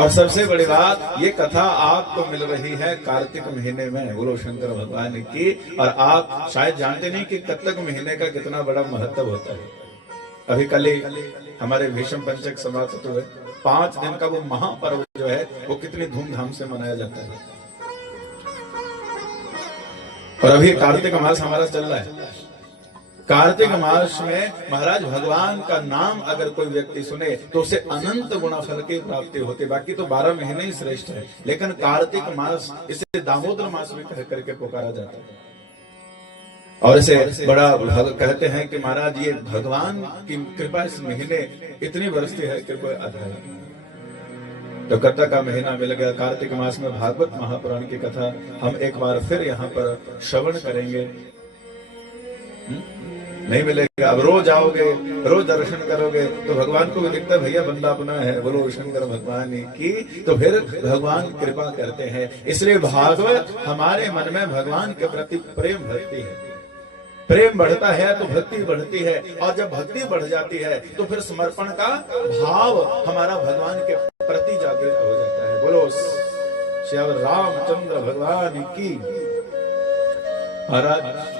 और सबसे बड़ी बात, ये कथा आपको मिल रही है कार्तिक महीने में, बोलो शंकर भगवान की। और आप शायद जानते नहीं कि कार्तिक महीने का कितना बड़ा महत्व होता है। अभी कल ही हमारे भीष्म पंचक समाप्त हुए, 5 दिन का वो महापर्व जो है वो कितनी धूमधाम से मनाया जाता है। और अभी कार्तिक मास हमारा चल रहा है। कार्तिक मास में महाराज भगवान का नाम अगर कोई व्यक्ति सुने तो उसे अनंत गुना फल की प्राप्ति होती। बाकी तो 12 महीने ही श्रेष्ठ है, लेकिन कार्तिक मास इसे दामोदर मास भी कह करके पुकारा जाता है। और इसे बड़ा कहते हैं कि महाराज ये भगवान की कृपा इस महीने इतनी बरसती है कि कोई अध्याय। तो कथा का महीना मिल गया, कार्तिक मास में भागवत महापुराण की कथा हम एक बार फिर यहाँ पर श्रवण करेंगे। नहीं मिलेगा, अब रोज आओगे, रोज दर्शन करोगे तो भगवान को भी दिखता है भैया बंदा अपना है, बोलो शंकर भगवान की। तो फिर भगवान कृपा करते हैं। इसलिए भागवत हमारे मन में भगवान के प्रति प्रेम भक्ति है। प्रेम बढ़ता है तो भक्ति बढ़ती है, और जब भक्ति बढ़ जाती है तो फिर समर्पण का भाव हमारा भगवान के प्रति जागृत हो जाता है। बोलो श्याम रामचंद्र भगवान की। महाराज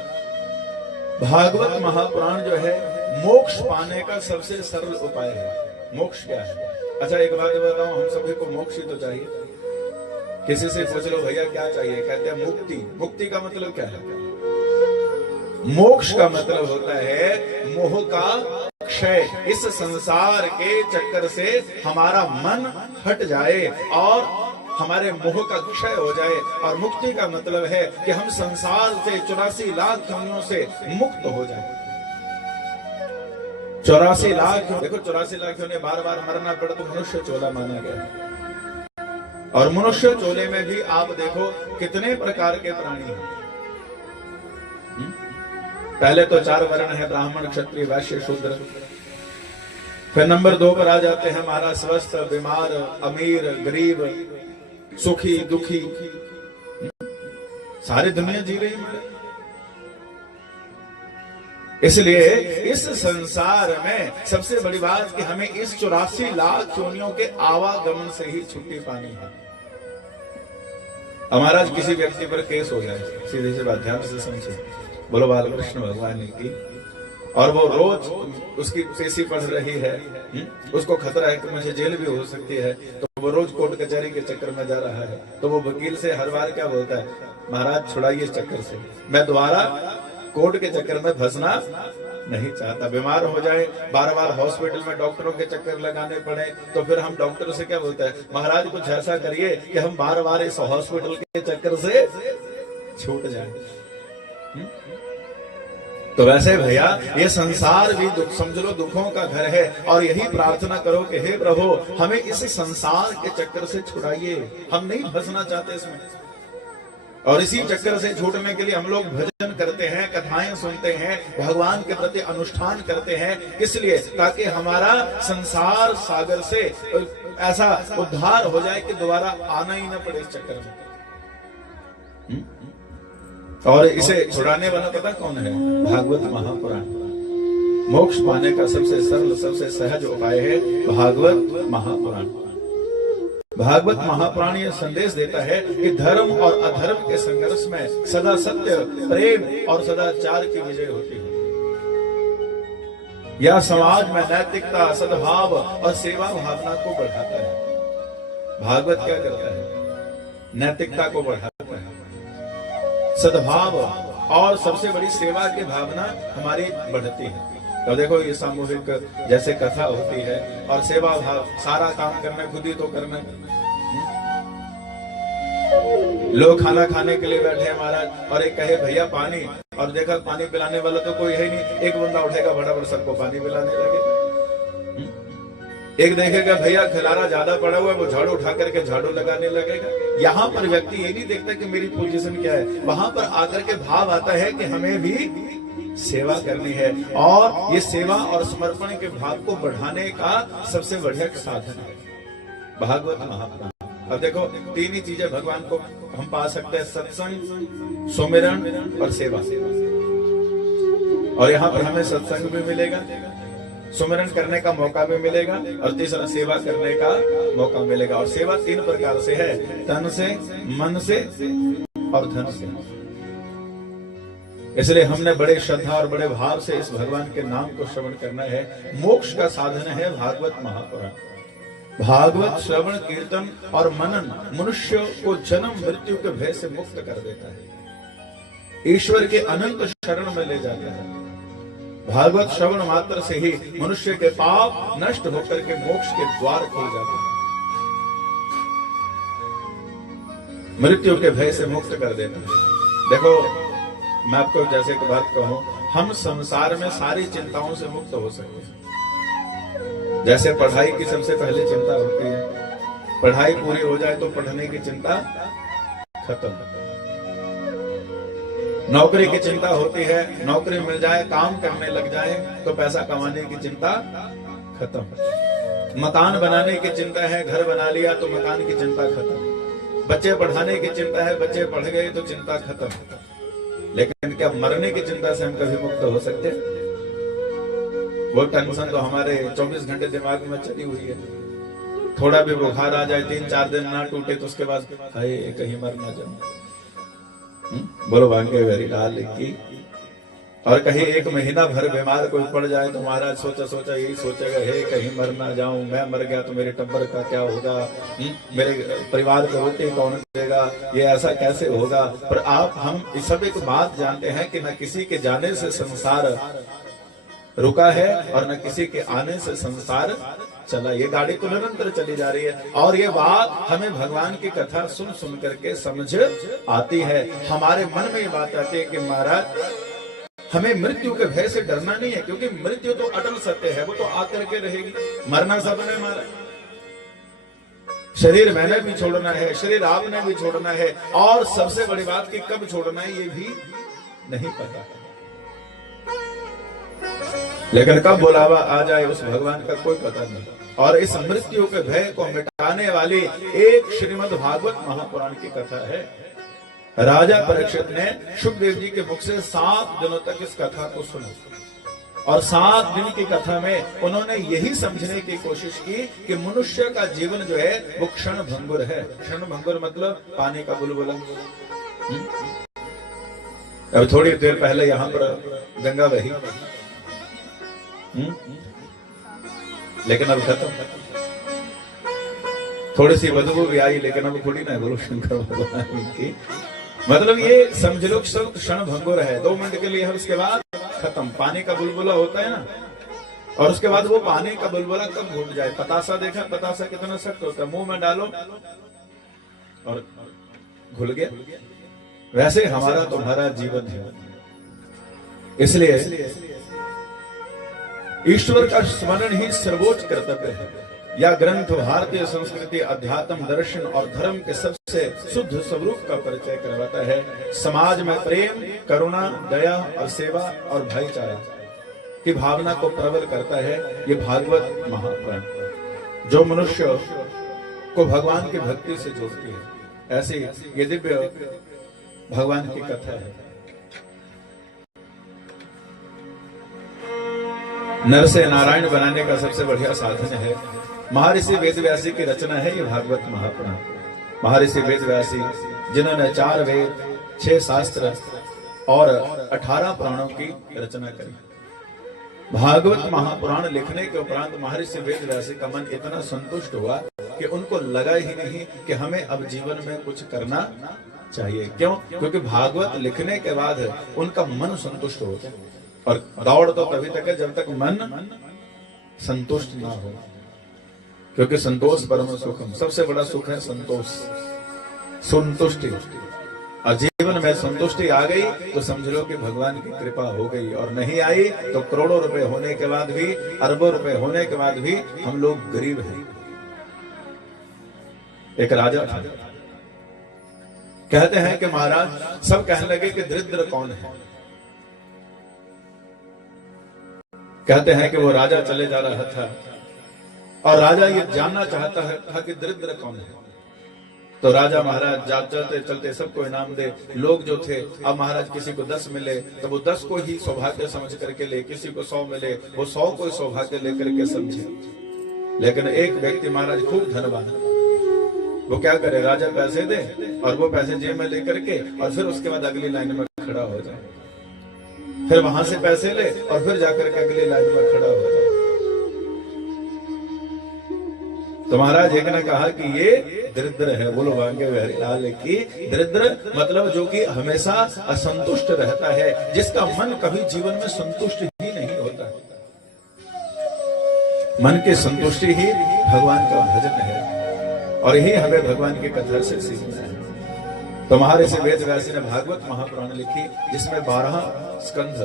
भागवत महापुराण जो है मोक्ष पाने का सबसे सरल उपाय है। मोक्ष क्या है? अच्छा एक बात बताऊं, हम सभी को मोक्ष ही तो चाहिए। किसी से पूछ लो भैया क्या चाहिए, कहते हैं मुक्ति। मुक्ति का मतलब क्या है? मोक्ष का मतलब होता है मोह का क्षय। इस संसार के चक्कर से हमारा मन हट जाए और हमारे मोह का क्षय हो जाए। और मुक्ति का मतलब है कि हम संसार से 84 लाख योनियों से मुक्त हो जाए। 84 लाख, देखो 84 लाख योनि बार बार मरना पड़े तो मनुष्य चोला माना गया। और मनुष्य चोले में भी आप देखो कितने प्रकार के प्राणी हैं। पहले तो 4 वर्ण है, ब्राह्मण क्षत्रिय वैश्य शूद्र। फिर नंबर 2 पर आ जाते हैं हमारा स्वस्थ, बीमार, अमीर, गरीब, सुखी, दुखी। सारी दुनिया जी रही है। इसलिए इस संसार में सबसे बड़ी बात कि हमें इस 84 लाख योनियों के आवागमन से ही छुट्टी पानी है। हमारा किसी व्यक्ति पर केस हो जाए, सीधे से बात ध्यान से समझे, बोलो बालकृष्ण भगवान की। और वो रोज उसकी पेशी पढ़ रही है, उसको खतरा है कि मुझे जेल भी हो सकती है, तो वो रोज कोर्ट कचहरी के चक्कर में जा रहा है। तो वो वकील से हर बार क्या बोलता है, महाराज छुड़ाइए इस चक्कर से, मैं दोबारा कोर्ट के चक्कर में फंसना नहीं चाहता। बीमार हो जाए, बार बार हॉस्पिटल में डॉक्टरों के चक्कर लगाने पड़े, तो फिर हम डॉक्टर से क्या बोलते हैं, महाराज कुछ ऐसा करिए कि हम बार बार इस हॉस्पिटल के चक्कर से छूट जाए। तो वैसे भैया ये संसार भी समझ लो दुखों का घर है। और यही प्रार्थना करो कि हे प्रभु हमें इस संसार के चक्कर से छुड़ाइए, हम नहीं फंसना चाहते इसमें। और इसी चक्कर से छूटने के लिए हम लोग भजन करते हैं, कथाएं सुनते हैं, भगवान के प्रति अनुष्ठान करते हैं। इसलिए ताकि हमारा संसार सागर से ऐसा उद्धार हो जाए कि दोबारा आना ही न पड़े इस चक्कर में। और इसे छुड़ाने वाला पता कौन है? भागवत महापुराण। मोक्ष पाने का सबसे सरल, सबसे सहज उपाय है भागवत महापुराण। भागवत महापुराण यह संदेश देता है कि धर्म और अधर्म के संघर्ष में सदा सत्य, प्रेम और सदाचार की विजय होती है। यह समाज में नैतिकता, सद्भाव और सेवा भावना को बढ़ाता है। भागवत क्या करता है? नैतिकता को बढ़ाता है, सद्भाव और सबसे बड़ी सेवा की भावना हमारी बढ़ती है। तो देखो ये सामूहिक जैसे कथा होती है और सेवा भाव, सारा काम करना खुद ही तो करना। लोग खाना खाने के लिए बैठे हैं महाराज, और एक कहे भैया पानी, और देखा पानी पिलाने वाला तो कोई है नहीं, एक बंदा उठेगा फटाफट सबको पानी पिलाने लगेगा। एक देखेगा भैया खिलाना ज्यादा पड़ा हुआ है, वो झाड़ू उठा करके झाड़ू लगाने लगेगा। यहाँ पर व्यक्ति ये नहीं देखता कि मेरी पोजीशन क्या है, वहां पर आकर के भाव आता है कि हमें भी सेवा करनी है। और ये सेवा और समर्पण के भाव को बढ़ाने का सबसे बढ़िया साधन है भागवत महापुराण। अब देखो 3 ही चीजें भगवान को हम पा सकते हैं, सत्संग, सुमिरन और सेवा। और यहाँ पर हमें सत्संग भी मिलेगा, सुमिरन करने का मौका भी मिलेगा, और तीसरा सेवा करने का मौका मिलेगा। और सेवा 3 प्रकार से है, तन से, मन से और धन से। इसलिए हमने बड़े श्रद्धा और बड़े भाव से इस भगवान के नाम को श्रवण करना है। मोक्ष का साधन है भागवत महापुराण। भागवत श्रवण, कीर्तन और मनन मनुष्य को जन्म मृत्यु के भय से मुक्त कर देता है, ईश्वर के अनंत शरण में ले जाता है। भागवत श्रवण मात्र से ही मनुष्य के पाप नष्ट होकर के मोक्ष के द्वार खुल जाते हैं, मृत्यु के भय से मुक्त कर देता है। देखो, मैं आपको जैसे एक बात कहूं, हम संसार में सारी चिंताओं से मुक्त हो सकते हैं। जैसे पढ़ाई की सबसे पहले चिंता होती है, पढ़ाई पूरी हो जाए तो पढ़ने की चिंता खत्म। नौकरी की चिंता होती है, नौकरी मिल जाए, काम करने लग जाए तो पैसा कमाने की चिंता खत्म। मकान बनाने की चिंता है, घर बना लिया तो मकान की चिंता खत्म। बच्चे पढ़ाने की चिंता है, बच्चे पढ़ गए तो चिंता खत्म। लेकिन क्या मरने की चिंता से हम कभी मुक्त हो सकते हैं? वो टेंशन तो हमारे 24 घंटे दिमाग में चली हुई है। थोड़ा भी बुखार आ जाए, 3-4 दिन ना टूटे तो उसके बाद हाय कहीं मर ना जाऊं, बोलो भाग्य वेरी लाल की। और कहीं 1 महीना भर बीमार कोई पड़ जाए तो महाराज सोचा यही सोचेगा, हे कहीं मर ना जाऊं, मैं मर गया तो मेरे टब्बर का क्या होगा, मेरे परिवार को रोटी कौन देगा, ये ऐसा कैसे होगा। पर हम सब एक बात जानते हैं कि न किसी के जाने से संसार रुका है और न किसी के आने से संसार चला। ये गाड़ी तो निरंतर चली जा रही है। और ये बात हमें भगवान की कथा सुन सुन करके समझ आती है। हमारे मन में ये बात आती है कि महाराज हमें मृत्यु के भय से डरना नहीं है, क्योंकि मृत्यु तो अटल सत्य है, वो तो आकर के रहेगी। मरना सबने मारा, शरीर मैंने भी छोड़ना है, शरीर आपने भी छोड़ना है, और सबसे बड़ी बात कि कब छोड़ना है ये भी नहीं पता। लेकिन कब बुलावा आ जाए उस भगवान का कोई पता नहीं। और इस मृत्यु के भय को मिटाने वाली एक श्रीमद् भागवत महापुराण की कथा है। राजा परीक्षित ने सुखदेव जी के मुख से 7 दिनों तक इस कथा को सुना, और 7 दिन की कथा में उन्होंने यही समझने की कोशिश की कि मनुष्य का जीवन जो है वो क्षण भंगुर है। क्षण भंगुर मतलब पानी का बुलबुला। अब थोड़ी देर पहले यहाँ पर गंगा बही, लेकिन अब खत्म। थोड़ी सी बदबू भी आई, लेकिन अब थोड़ी ना, गुरु शंकर भगवान की। मतलब ये समझ लो क्षण भंगुर है, 2 मिनट के लिए है, उसके बाद खत्म। पानी का बुलबुला होता है ना, और उसके बाद वो पानी का बुलबुला कब घुट जाए। पतासा देखा, पतासा कितना सख्त होता है, मुंह में डालो और घुल गया। वैसे हमारा तुम्हारा जीवन है। इसलिए ईश्वर का स्मरण ही सर्वोच्च कर्तव्य है। यह ग्रंथ भारतीय संस्कृति, अध्यात्म, दर्शन और धर्म के सबसे शुद्ध स्वरूप का परिचय करवाता है। समाज में प्रेम, करुणा, दया और सेवा और भाईचारा की भावना को प्रबल करता है ये भागवत महापुराण, जो मनुष्य को भगवान की भक्ति से जोड़ती है। ऐसी ये दिव्य भगवान की कथा है। नर से नारायण बनाने का सबसे बढ़िया साधन है। महर्षि वेदव्यासी की रचना है ये भागवत महापुराण। महर्षि वेदव्यासी जिन्होंने 4 वेद, 6 शास्त्र और 18 पुराणों की रचना करी। भागवत महापुराण लिखने के उपरांत महर्षि वेदव्यासी का मन इतना संतुष्ट हुआ कि उनको लगा ही नहीं कि हमें अब जीवन में कुछ करना चाहिए। क्यों? क्योंकि भागवत लिखने के बाद उनका मन संतुष्ट हो गया। और दौड़ तो तभी तक है जब तक मन संतुष्ट ना हो, क्योंकि संतोष परम सुखम, सबसे बड़ा सुख है संतोष, संतुष्टि। और जीवन में संतुष्टि आ गई तो समझ लो कि भगवान की कृपा हो गई, और नहीं आई तो करोड़ों रुपए होने के बाद भी, अरबों रुपए होने के बाद भी हम लोग गरीब हैं। एक राजा था, कहते हैं कि महाराज सब कहने लगे कि दरिद्र कौन है। कहते हैं कि वो राजा चले जा रहा था और राजा ये जानना चाहता था कि दरिद्र कौन है। तो राजा महाराज चलते चलते सबको इनाम दे। लोग जो थे, अब महाराज किसी को 10 मिले तो वो 10 को ही सौभाग्य समझ करके ले, किसी को 100 मिले वो 100 को सौभाग्य लेकर के समझे। लेकिन एक व्यक्ति महाराज खूब धनवान, वो क्या करे, राजा पैसे दे और वो पैसे जेब में लेकर के और फिर उसके बाद अगली लाइन में खड़ा हो जाए, फिर वहां से पैसे ले और फिर जाकर के अगली लाइन में खड़ा हो जाए। तो महाराज एक ने कहा कि ये दरिद्र है। बोलो भाग्य बिहारी लाल की। दरिद्र मतलब जो कि हमेशा असंतुष्ट रहता है, जिसका मन कभी जीवन में संतुष्ट ही नहीं होता। मन की संतुष्टि ही भगवान का भजन है और यही हमें भगवान की कथा से सीखना है। तो महर्षि वेद व्यास ने भागवत महापुराण लिखी, जिसमें 12 स्कंध,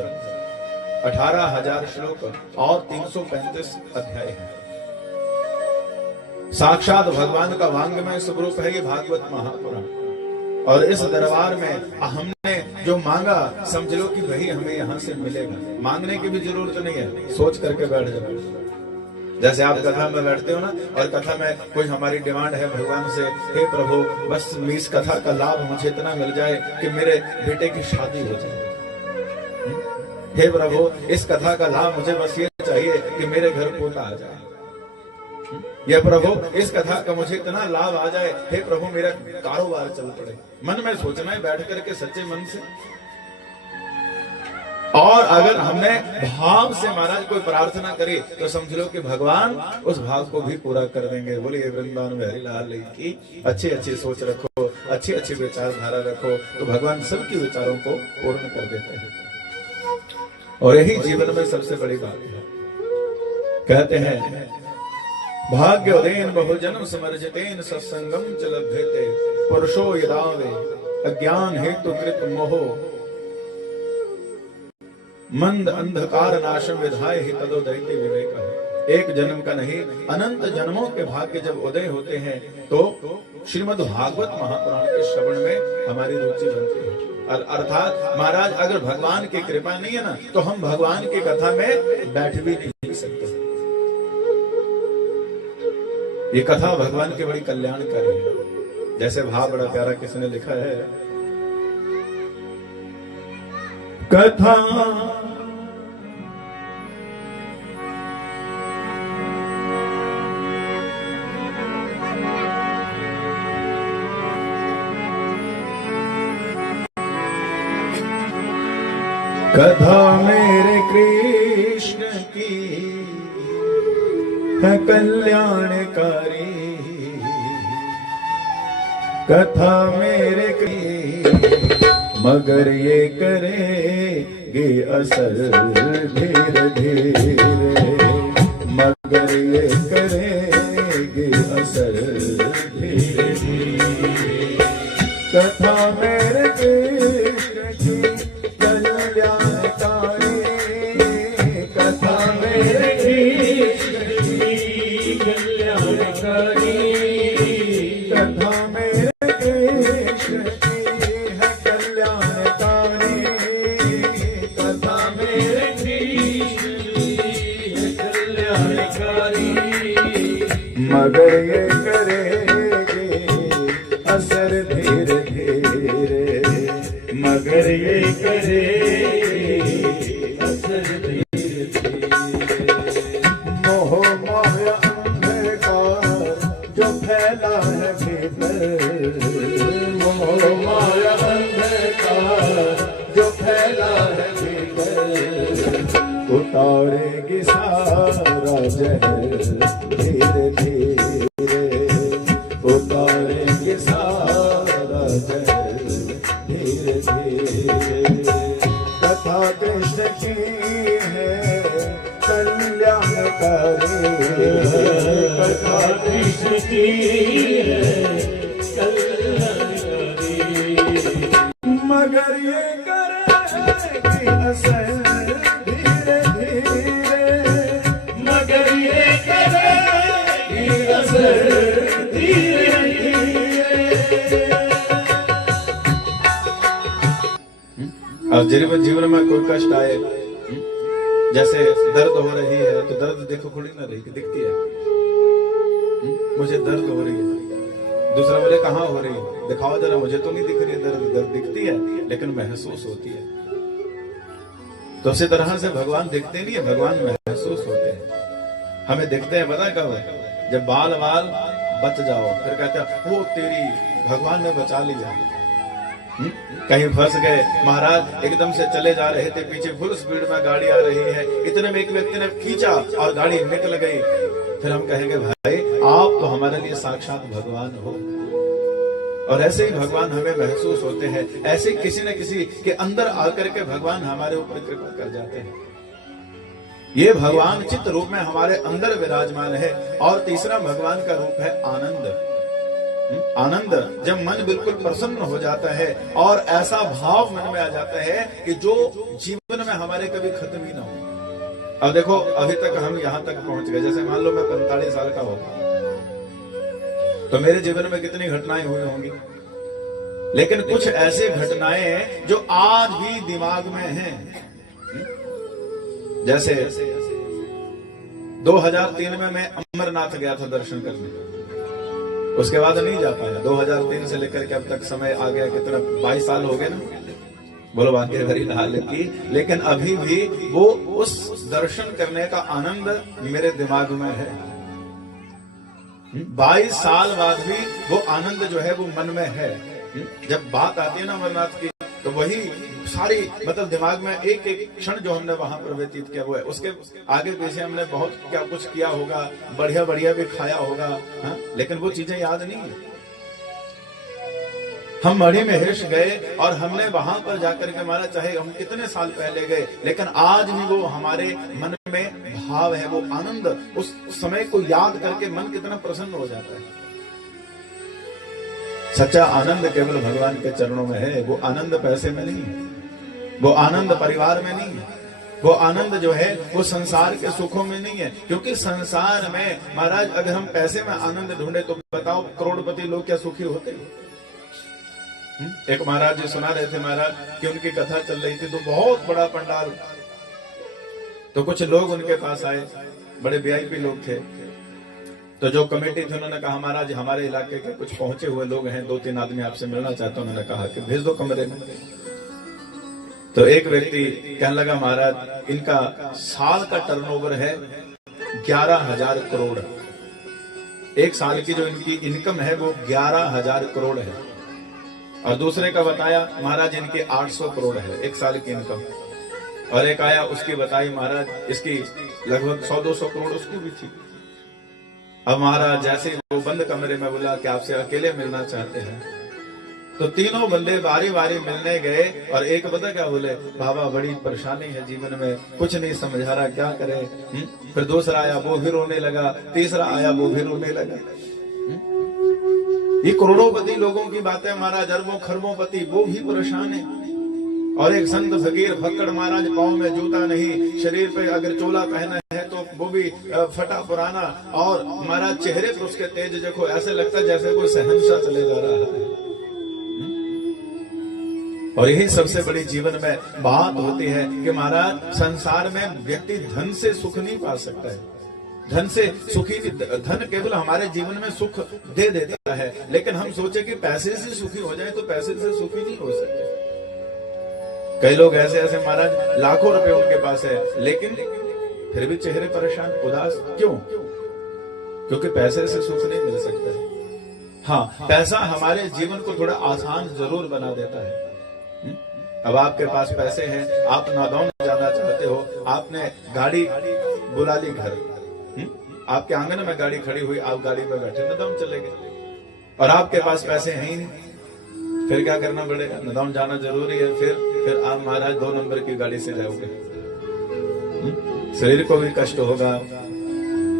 18,000 श्लोक और 335 अध्याय है। साक्षात भगवान का वांग्मय स्वरूप है ये भागवत महापुराण। और इस दरबार में हमने जो मांगा, समझ लो कि भाई हमें यहाँ से मिलेगा। मांगने की भी जरूरत नहीं है, सोच करके बैठ जाओ। जैसे आप कथा में बैठते हो ना, और कथा में कोई हमारी डिमांड है भगवान से, हे प्रभु बस इस कथा का लाभ मुझे इतना मिल जाए कि मेरे बेटे की शादी हो जाए। हे प्रभु इस कथा का लाभ मुझे बस ये चाहिए कि मेरे घर पोता आ जाए। ये प्रभु इस कथा का मुझे इतना लाभ आ जाए, हे प्रभु मेरा कारोबार चल पड़े। मन में सोचना है बैठ करके सच्चे मन से। और अगर हमने भाव से महाराज कोई प्रार्थना करी तो समझ लो कि भगवान उस भाव को भी पूरा कर देंगे। बोलिए वृंदावन बिहारी लाल की। अच्छी अच्छी सोच रखो, अच्छी अच्छी विचारधारा रखो, तो भगवान सबकी विचारों को पूर्ण कर देते हैं। और यही जीवन में सबसे बड़ी बात है। कहते हैं भाग्योदयन बहुजन्म समर्जितेन सत्संगम च लभ्यते पुरुषो यदावे अज्ञान हेतु कृत मोहो मंद अंधकार नाशम विधाय ही तदोदयते विवेक। एक जन्म का नहीं, अनंत जन्मों के भाग्य जब उदय होते हैं तो श्रीमद् भागवत महापुराण के श्रवण में हमारी रुचि बनती है। अर्थात महाराज अगर भगवान की कृपा नहीं है ना, तो हम भगवान की कथा में बैठ भी नहीं सकते। ये कथा भगवान की बड़ी कल्याणकारी है। जैसे भाव बड़ा प्यारा किसने लिखा है, कथा कथा मेरे कृष्ण की है कल्याणकारी, कथा मेरे की मगर ये करेगी असर धीरे धीरे, मगर ये करेगी असर धीरे धीरे। कथा मेरे कृष्ण की कल्याणकारी, कथा मेरे कथा मेरे कृष्ण की है कल्याणकारी, कथा मेरे कृष्ण की है कल्याणकारी, मगर ये करेगी असर धीरे धीरे, मगर ये करेगी असर धीरे धीरे। मोह माया जो फैला है भीतर, मोह माया अंधकार जो फैला है भीतर, उतारेगी सारा जहर धीरे धीरे, उतारेगी सारा जहर धीरे धीरे। कथा कृष्ण की है कल्याणकारी, कथा कृष्ण की है कल्याणकारी, मगर ये करेगी असर धीरे धीरे, मगर ये करेगी असर धीरे धीरे। अब जीवन में कोई कष्ट आए, जैसे दर्द हो रही है तो दर्द देखो थोड़ी ना रही दिखती है। मुझे दर्द हो रही है, दूसरा बोले कहाँ हो रही है, दिखाओ जरा, मुझे तो नहीं दिख रही, दर्द दिखती है लेकिन महसूस होती है। तो उसी तरह से भगवान दिखते नहीं है, भगवान महसूस होते हैं। हमें दिखते हैं पता कब, जब बाल बच जाओ, फिर कहते हैं वो तेरी भगवान ने बचा लिया। कहीं फंस गए, महाराज एकदम से चले जा रहे थे, पीछे फुल स्पीड में गाड़ी आ रही है, इतने में एक व्यक्ति ने खींचा और गाड़ी निकल गई। फिर हम कहेंगे भाई आप तो हमारे लिए साक्षात भगवान हो। और ऐसे ही भगवान हमें महसूस होते हैं, ऐसे किसी न किसी के अंदर आकर के भगवान हमारे ऊपर कृपा कर जाते हैं। ये भगवान चित्त रूप में हमारे अंदर विराजमान है। और तीसरा भगवान का रूप है आनंद। आनंद, जब मन बिल्कुल प्रसन्न हो जाता है और ऐसा भाव मन में आ जाता है कि जो जीवन में हमारे कभी खत्म ही ना हो। अब देखो अभी तक हम यहां तक पहुंच गए, जैसे मान लो मैं 45 साल का होगा तो मेरे जीवन में कितनी घटनाएं हुई होंगी, लेकिन कुछ ऐसे घटनाएं जो आज भी दिमाग में हैं। जैसे 2003 में मैं अमरनाथ गया था दर्शन करने, उसके बाद नहीं जा पाया। 2003 से लेकर के अब तक समय आ गया, कितना 22 साल हो गए ना, बोलो बाकी भरी हाल की। लेकिन अभी भी वो उस दर्शन करने का आनंद मेरे दिमाग में है। 22 साल बाद भी वो आनंद जो है वो मन में है। जब बात आती है ना अमरनाथ की, तो वही सारी मतलब दिमाग में एक एक क्षण जो हमने वहां पर व्यतीत किया वो है। उसके आगे पीछे हमने बहुत क्या कुछ किया होगा, बढ़िया बढ़िया भी खाया होगा, हा? लेकिन वो चीजें याद नहीं है। हम मढ़ी में हिर्ष गए और हमने वहां पर जाकर के हमारा, चाहे हम कितने साल पहले गए, लेकिन आज भी वो हमारे मन में भाव है, वो आनंद, उस समय को याद करके मन कितना प्रसन्न हो जाता है। सच्चा आनंद केवल भगवान के चरणों में है। वो आनंद पैसे में नहीं है, वो आनंद परिवार में नहीं है, वो आनंद जो है वो संसार के सुखों में नहीं है। क्योंकि संसार में महाराज अगर हम पैसे में आनंद ढूंढे तो बताओ करोड़पति लोग क्या सुखी होते हैं? एक महाराज जी सुना रहे थे महाराज कि उनकी कथा चल रही थी, तो बहुत बड़ा पंडाल, तो कुछ लोग उनके पास आए, बड़े वीआईपी लोग थे। तो जो कमेटी थी उन्होंने कहा महाराज हमारे इलाके के कुछ पहुंचे हुए लोग हैं, 2-3 आदमी आपसे मिलना चाहते हैं। उन्होंने कहा कि भेज दो कमरे में। तो एक व्यक्ति कहने लगा महाराज इनका साल का टर्नओवर है 11,000 करोड़, एक साल की जो इनकी इनकम है वो 11,000 करोड़ है। और दूसरे का बताया महाराज इनके 800 करोड़ है एक साल की इनकम। और एक आया उसकी बताई महाराज इसकी लगभग 100-200 करोड़ उसकी भी थी। अब महाराज जैसे वो बंद कमरे में बोला कि आपसे अकेले मिलना चाहते हैं, तो तीनों बंदे बारी बारी मिलने गए। और एक बंदा क्या बोले, बाबा बड़ी परेशानी है जीवन में, कुछ नहीं समझ आ रहा क्या करे। फिर दूसरा आया वो भी रोने लगा, तीसरा आया वो भी रोने लगा। ये करोड़ोंपति लोगों की बातें महाराज, अरबों खरबोंपति वो भी परेशान है। और एक संत फकीर फक्कड़ महाराज, पाँव में जूता नहीं, शरीर पे अगर चोला पहना है तो वो भी फटा पुराना, और महाराज चेहरे पर उसके तेज देखो ऐसे लगता है जैसे कोई शहंशाह चले जा रहा है। और यही सबसे बड़ी जीवन में बात होती है कि महाराज संसार में व्यक्ति धन से सुख नहीं पा सकता है, धन से सुखी, धन केवल हमारे जीवन में सुख दे देता है। लेकिन हम सोचे कि पैसे से सुखी हो जाए, तो पैसे से सुखी नहीं हो सकते। कई लोग ऐसे ऐसे महाराज लाखों रुपए उनके पास है, लेकिन फिर भी चेहरे परेशान, उदास, क्यों? क्योंकि पैसे से सुख नहीं मिल सकता है। हाँ, पैसा हमारे जीवन को थोड़ा आसान जरूर बना देता है। अब आपके पास पैसे हैं, आप नादौन जाना चाहते हो, आपने गाड़ी बुला ली घर, आपके आंगन में गाड़ी खड़ी हुई, आप गाड़ी में बैठे नादौन चले गए, और आपके पास पैसे हैं ही नहीं। फिर क्या करना पड़ेगा? नादौन जाना जरूरी है। फिर आप महाराज 2 नंबर की गाड़ी से जाओगे, शरीर को भी कष्ट होगा,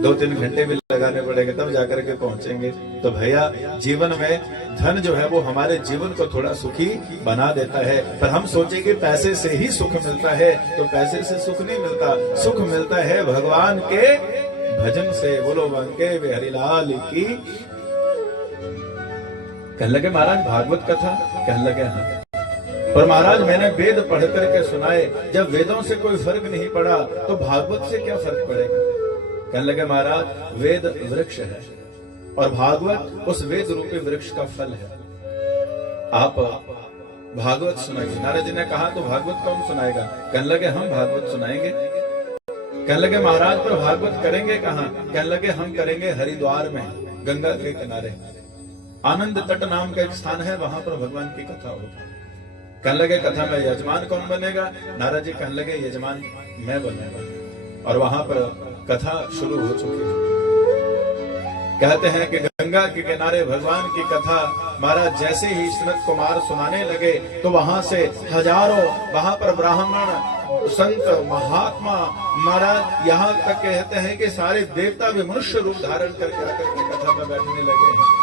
2-3 घंटे भी लगाने पड़ेंगे, तब जाकर के पहुंचेंगे। तो भैया जीवन में धन जो है वो हमारे जीवन को थोड़ा सुखी बना देता है। पर हम सोचे कि पैसे से ही सुख मिलता है, तो पैसे से सुख नहीं मिलता। सुख मिलता है भगवान के भजन से। बोलो बांके बिहारी लाल की। कहने लगे महाराज भागवत कथा? कहने लगे हाँ। और महाराज मैंने वेद पढ़ करके सुनाए, जब वेदों से कोई फर्क नहीं पड़ा तो भागवत से क्या फर्क पड़ेगा? कहने लगे महाराज वेद वृक्ष है, और भागवत उस वेद रूपी वृक्ष का फल है। आप भागवत सुनाइए। नारद जी ने कहा तो भागवत कौन सुनाएगा? कहने लगे हम भागवत सुनाएंगे। कहने लगे महाराज पर भागवत करेंगे कहाँ? कहने लगे हम करेंगे हरिद्वार में, गंगा के किनारे आनंद तट नाम का एक स्थान है, वहां पर भगवान की कथा होगी। कहने लगे कथा में यजमान कौन बनेगा? नारद जी कहने लगे यजमान मैं बनेगा। और वहां पर कथा शुरू हो चुकी है। कहते हैं कि गंगा के किनारे भगवान की कथा महाराज जैसे ही सनत कुमार सुनाने लगे तो वहां से हजारों वहां पर ब्राह्मण संत महात्मा महाराज यहाँ तक कहते हैं कि सारे देवता भी मनुष्य रूप धारण करके आकर के कथा में बैठने लगे हैं।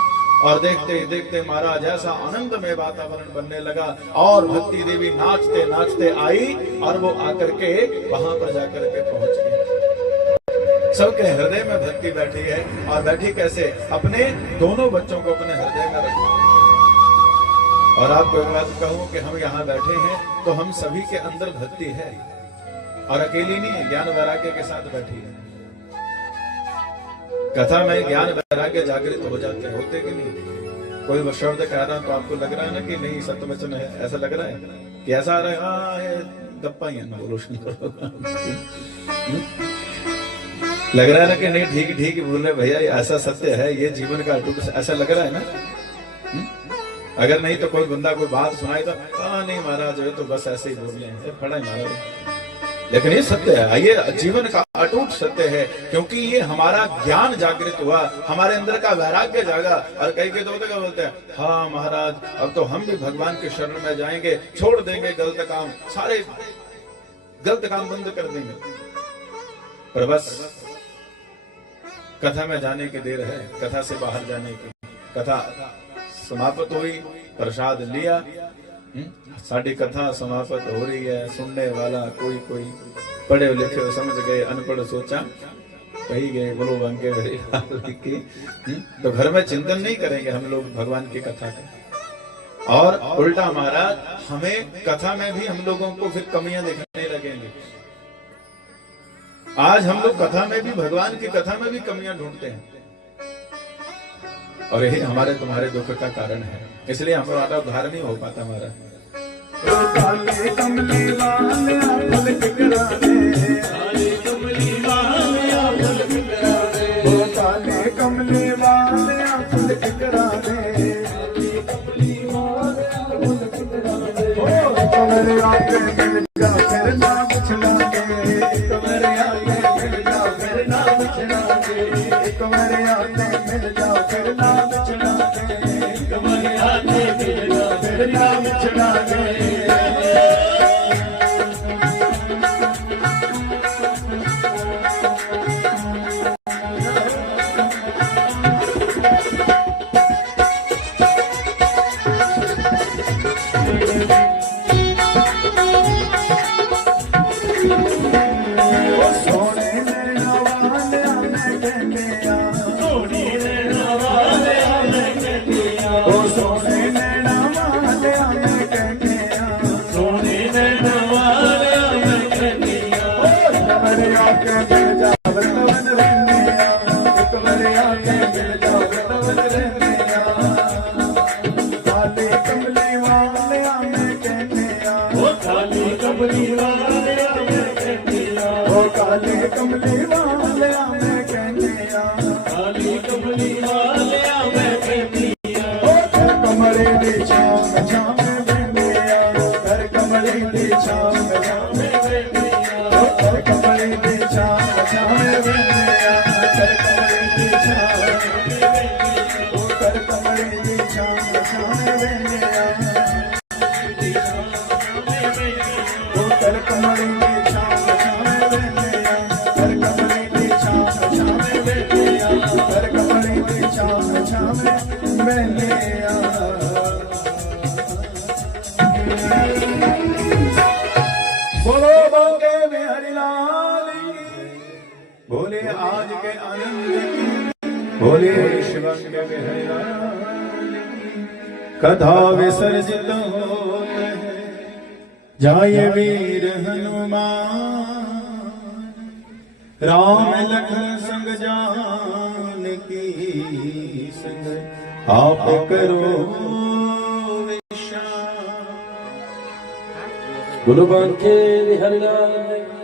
और देखते ही देखते महाराज ऐसा आनंदमय वातावरण बनने लगा और भक्ति देवी नाचते नाचते आई और वो आकर के वहां पर जाकर के पहुंच गई। सबके हृदय में भक्ति बैठी है। और बैठी कैसे? अपने दोनों बच्चों को अपने हृदय में रखा। और आपको एक बात कहूं कि हम यहाँ बैठे हैं तो हम सभी के अंदर भक्ति है और अकेली नहीं है, ज्ञान वैराग्य के साथ बैठी है। कथा में ज्ञान वैराग्य जागृत हो जाते होते कि नहीं? कोई शब्द कह रहा तो आपको लग रहा है ना कि नहीं सत्य वचन है, ऐसा लग रहा है कि ऐसा आ रहा है गप्पा ही है ना, बोलो लग रहा है ना कि नहीं ठीक ठीक बोल रहे भैया, ऐसा सत्य है, ये जीवन का अटूट, ऐसा लग रहा है ना? अगर नहीं तो कोई बंदा कोई बात सुनाए तो नहीं महाराज जो है तो बस ऐसे ही बोल रहे हैं, फड़ा ही महाराज। लेकिन ये सत्य है, ये जीवन का अटूट सत्य है, क्योंकि ये हमारा ज्ञान जागृत हुआ, हमारे अंदर का वैराग्य जागा। और कई के तो बोलते हैं हाँ महाराज अब तो हम भी भगवान के शरण में जाएंगे, छोड़ देंगे गलत काम, सारे गलत काम बंद कर देंगे। पर बस कथा में जाने की देर है, कथा से बाहर जाने की। कथा समाप्त हुई, प्रसाद लिया, साड़ी कथा समाप्त हो रही है। सुनने वाला कोई कोई पढ़े लिखे समझ गए, अनपढ़ सोचा कही गए, बोलो बंके की। तो घर में चिंतन नहीं करेंगे हम लोग भगवान की कथा का। और उल्टा महाराज हमें कथा में भी हम लोगों को फिर कमियां दिखने लगेंगी। आज हम लोग कथा में भी, भगवान की कथा में भी कमियां ढूंढते हैं और यही हमारे तुम्हारे दुख का कारण है। इसलिए हमारा उद्धार नहीं हो पाता हमारा। काले कमली वाले फूल बिगड़ा दे, काले कमली वाले फूल बिगड़ा दे, काले कमली वाले फूल बिगड़ा दे, काले कमली वाले फूल बिगड़ा दे। ओ कमरे आके मिल जा फिर ना बिछड़ा दे, कमरे आके मिल जा फिर ना बिछड़ा दे, कमरे आके मिल जा फिर ना बिछड़ा दे, कमरे आके मिल जा फिर ना बिछड़ा दे। बोले आज के आनंद बोले शिवंग कथा विसर्जित होते हैं, जाए वीर हनुमान राम लखन संग जान की आप करो गुरु बांके हरिलाल